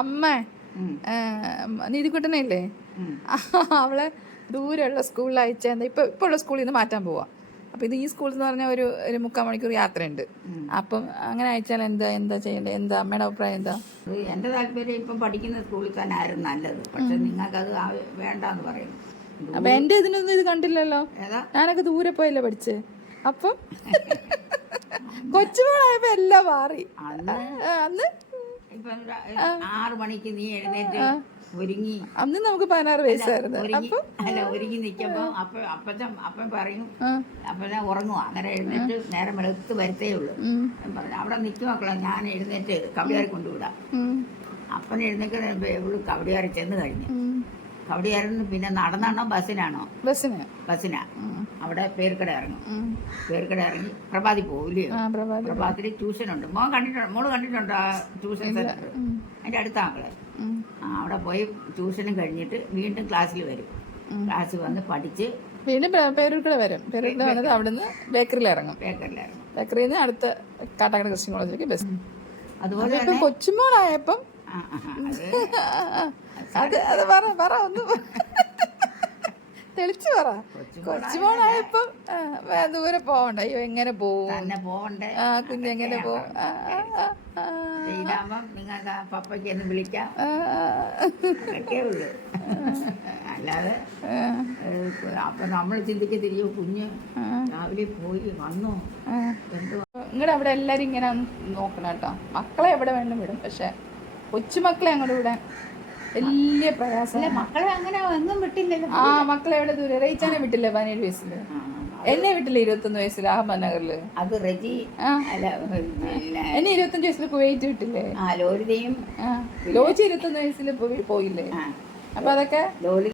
അമ്മ നീതിക്കുട്ടനല്ലേ, അവളെ ദൂരെയുള്ള സ്കൂളിൽ അയച്ചാൽ ഇപ്പോൾ ഉള്ള സ്കൂളിൽ നിന്ന് മാറ്റാൻ പോവാം. അപ്പം ഇത് ഈ സ്കൂളിൽ എന്ന് പറഞ്ഞാൽ ഒരു 3/4 മണിക്കൂർ യാത്രയുണ്ട്. അപ്പം അങ്ങനെ അയച്ചാൽ എന്താ ചെയ്യേണ്ടത്? എന്താ അമ്മയുടെ അഭിപ്രായം? എന്താ? എൻ്റെ താല്പര്യം ഇപ്പം പഠിക്കുന്ന സ്കൂളിൽ തന്നെ ആയിരുന്നു നല്ലത്. പക്ഷെ നിങ്ങൾക്കത് വേണ്ടെന്ന് പറയും. അപ്പം എൻ്റെ ഇതിനൊന്നും ഇത് കണ്ടില്ലല്ലോ. ഞാനൊക്കെ ദൂരെ പോയല്ലേ പഠിച്ചേ. അപ്പം കൊച്ചുമോളായപ്പോ എല്ലാം മാറി. അന്ന് ഇപ്പം 6 മണിക്ക് നീ എഴുന്നേറ്റ് ഒരുങ്ങി, അന്ന് നമുക്ക് 16 വയസ്സായിരുന്നു. ഒരുങ്ങി നിൽക്കുമ്പോ അപ്പൻ പറയും, അപ്പനെ ഉറങ്ങുക. അങ്ങനെ എഴുന്നേറ്റ് നേരം വെളുത്ത് വരത്തേ ഉള്ളൂ. പറഞ്ഞു അവിടെ നിൽക്കും മക്കളെ, ഞാൻ എഴുന്നേറ്റ് കവടിയാറി കൊണ്ടുവിടാം. അപ്പൻ എഴുന്നേറ്റ് ഇവള് കവടിയാറി ചെന്ന് കഴിഞ്ഞു. കവടിയാറിന് പിന്നെ നടന്നാണോ ബസ്സിനാണോ? ബസ്സിനാ. അവിടെ പേർക്കട ഇറങ്ങും. പേർക്കട ഇറങ്ങി പ്രഭാതി പോവില്ലേ? പ്രഭാതിൽ ട്യൂഷനുണ്ട്. മോള് കണ്ടിട്ടുണ്ടോ ട്യൂഷൻ സെന്റർ? അതിൻ്റെ അടുത്താ മക്കളെ. അവിടെ പോയി ട്യൂഷനും കഴിഞ്ഞിട്ട് വീണ്ടും ക്ലാസ്സിൽ വരും. ക്ലാസ്സിൽ വന്ന് പഠിച്ച് വീണ്ടും പേരൂർക്കട വരും. പേരൂർക്കട വന്നിട്ട് അവിടുന്ന് ബേക്കറിയിൽ ഇറങ്ങും. ബേക്കറിയിൽ നിന്ന് അടുത്ത കാട്ടാക്കട ക്രിസ്ത്യൻ കോളേജിലേക്ക് ബസ്. അതുപോലെ ഇപ്പം കൊച്ചുമോളായപ്പം അത് പറ ഒന്ന് തെളിച്ചു പറ. കൊച്ചുമോളായപ്പം ദൂരെ പോവണ്ട. അയ്യോ എങ്ങനെ പോവും? കുഞ്ഞെങ്ങനെ പോവും? നിങ്ങൾക്ക് പപ്പയ്ക്ക് എന്ന് വിളിക്കാം. അല്ലാതെ അപ്പൊ നമ്മൾ ചിന്തിക്കത്തിരിയോ കുഞ്ഞ് രാവിലെ പോയി വന്നോ എന്തോ. നിങ്ങളുടെ അവിടെ എല്ലാരും ഇങ്ങനെ നോക്കണം കേട്ടോ. മക്കളെ എവിടെ വേണം വിടും, പക്ഷെ കൊച്ചുമക്കളെ അങ്ങോട്ട് വിടാൻ വലിയ പ്രയാസം. മക്കളെ അങ്ങനെ ഒന്നും വിട്ടില്ലല്ലോ. മക്കളെ എവിടെ ദൂരെ? റേച്ചാനെ വിട്ടില്ലേ 17 വയസ്സില്? എന്നെ വിട്ടില്ലേ 21 വയസ്സിൽ അഹമ്മദ് നഗറില്? അത് റജി. എന്നെ 25 വയസ്സിൽ കുവൈറ്റ് വിട്ടില്ലേ? ലോലിതയും ലോജി 21 വയസ്സിൽ പോയില്ലേ? അപ്പൊ അതൊക്കെ